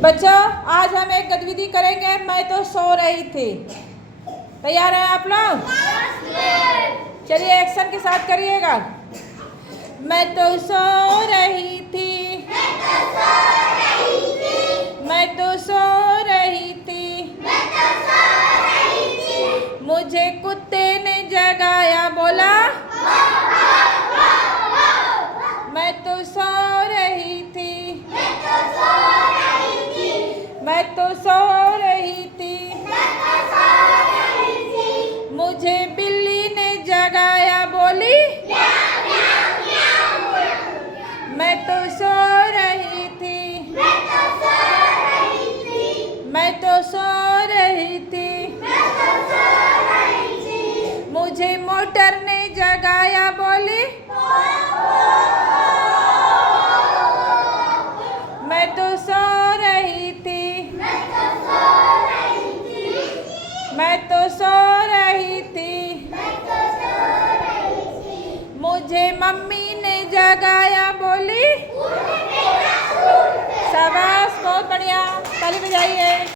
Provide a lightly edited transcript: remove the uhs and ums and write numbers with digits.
बच्चों आज हम एक गतिविधि करेंगे। मैं तो सो रही थी। तैयार हैं आप लोग? चलिए एक्शन के साथ करिएगा। मैं तो सो रही थी। मैं तो सो रही थी। मुझे कुत्ते ने जगाया, बोला मैं तो सो रही थी। मैं तो सो रही थी। मुझे बिल्ली ने जगाया, बोली मैं तो सो रही थी। मैं तो सो रही थी। मुझे मोटर ने जगाया, बोली मैं तो सो रही थी। मैं तो सो रही थी। मुझे मम्मी ने जगाया, बोली शाबाश, बहुत बढ़िया, ताली बजाइए।